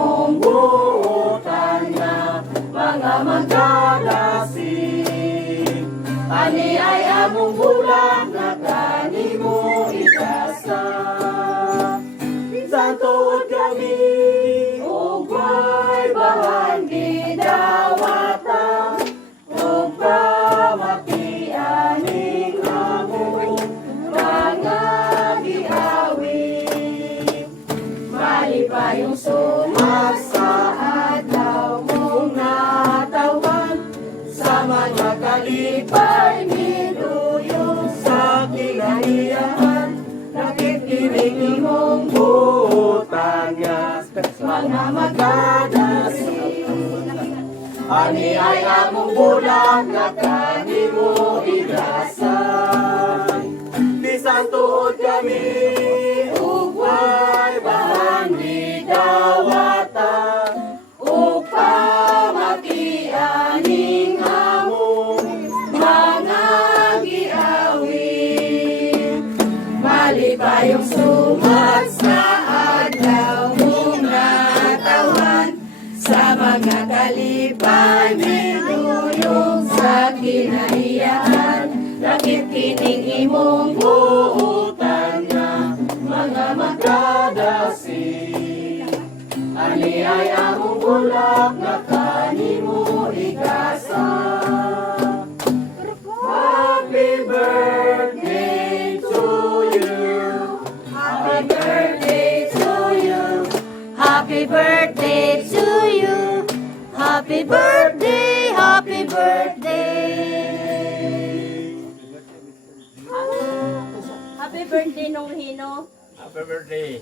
imong buutan na mga magdadasig. Ani ay among bulan na kanimo ikasa. Bisan tuod kami ug may bahan gidawata ug pamakianing among mga giawi. Malipayong sumasaad daw mong natawan sa mga kalipay niluyong sa kinahiyahan. Nakikinig imong buutan nga mga magdadasig. Ani ay among bulan nga kanimo igasan. Bisan tuod kami ug way bahan gidawata ug pamakianing among mga giawi. Malipayong sumat sa adlaw mong natawan sa mga kalipay niluyong sa kinahiyahan. Nakikinig imong buutan nga mga magdadasig. Ani ay among bulak nga kanimo igasa. Happy birthday to you. Happy birthday to you. Happy birthday to you. Happy birthday, happy birthday. Happy birthday nung Hino. Happy birthday.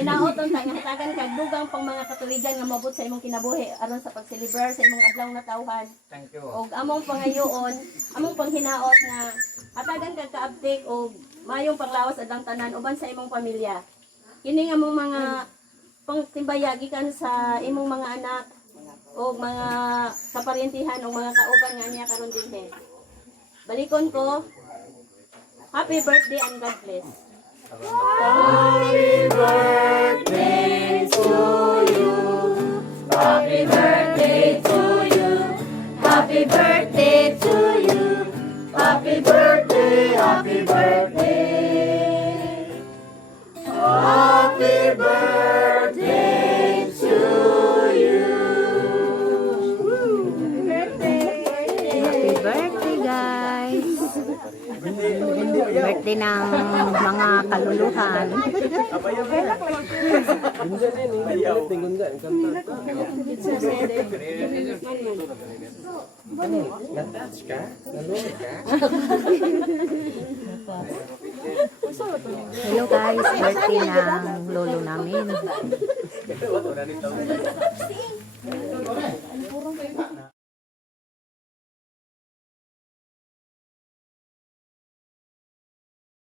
Inaoton ta nga tagan kag dugang pang mga katuligan nga mabot sa imong kinabuhi aron sa pagselebrar sa imong adlaw nga tawhan. Thank you. Og among pangayoon, among panghinaot nga hatagan kag ka-update og mayong panglawas adlang tanan uban sa imong pamilya. Kini nga among mga pangtimbaya gikan sa imong mga anak og mga kaparyentihan og mga kauban nga niya karon dinhi. Balikon ko. Happy birthday and God bless. Happy birthday to you. Happy birthday to you. Happy birthday to you. Happy birthday, happy birthday. Happy birthday to you. Happy birthday, guys! Birthday ng mga kaluluhan. Hello guys, birthday ng lolo namin.